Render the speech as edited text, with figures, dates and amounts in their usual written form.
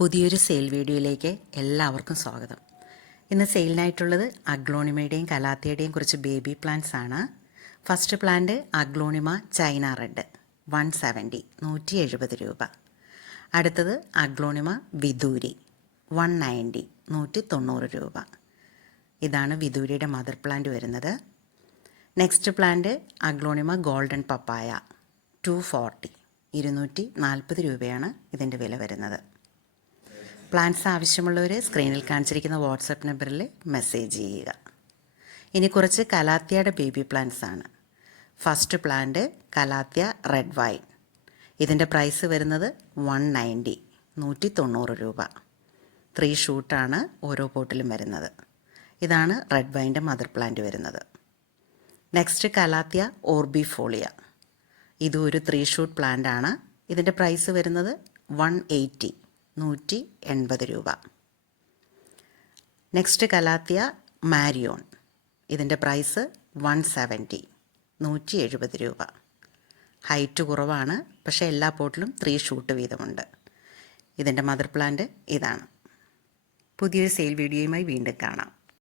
പുതിയൊരു സെയിൽ വീഡിയോയിലേക്ക് എല്ലാവർക്കും സ്വാഗതം. ഇന്ന് സെയിലിനായിട്ടുള്ളത് അഗ്ലോണിമയുടെയും കലാത്തിയുടെയും കുറച്ച് ബേബി പ്ലാന്റ്സ് ആണ്. First plant aglaonema China red 170 170 രൂപ. അടുത്തത് അഗ്ലോണിമ വിദൂരി 190 190 രൂപ. ഇതാണ് വിദൂരിയുടെ മദർ പ്ലാന്റ് വരുന്നത്. നെക്സ്റ്റ് പ്ലാന്റ് അഗ്ലോണിമ ഗോൾഡൻ പപ്പായ 240 240 രൂപയാണ് ഇതിൻ്റെ വില വരുന്നത്. പ്ലാന്റ്സ് ആവശ്യമുള്ളവർ സ്ക്രീനിൽ കാണിച്ചിരിക്കുന്ന വാട്സപ്പ് നമ്പറിൽ മെസ്സേജ് ചെയ്യുക. ഇനി കുറച്ച് കലാത്തിയയുടെ ബേബി പ്ലാന്റ്സ് ആണ്. First plant calathea red wine. ഇതിൻ്റെ പ്രൈസ് വരുന്നത് 190 190 രൂപ. 3 ഷൂട്ടാണ് ഓരോ പോട്ടിലും വരുന്നത്. ഇതാണ് റെഡ് വൈൻ്റെ മദർ പ്ലാന്റ് വരുന്നത്. Next calathea orbifolia. ഇതും ഒരു 3 ഷൂട്ട് പ്ലാന്റ് ആണ്. ഇതിൻ്റെ പ്രൈസ് വരുന്നത് 180 180 രൂപ. Next calathea Marion. ഇതിൻ്റെ പ്രൈസ് 170 170 രൂപ. ഹൈറ്റ് കുറവാണ്, പക്ഷേ എല്ലാ പോട്ടിലും 3 ഷൂട്ട് വീതമുണ്ട്. ഇതിൻ്റെ മദർ പ്ലാന്റ് ഇതാണ്. പുതിയൊരു സെയിൽ വീഡിയോയുമായി വീണ്ടും കാണാം.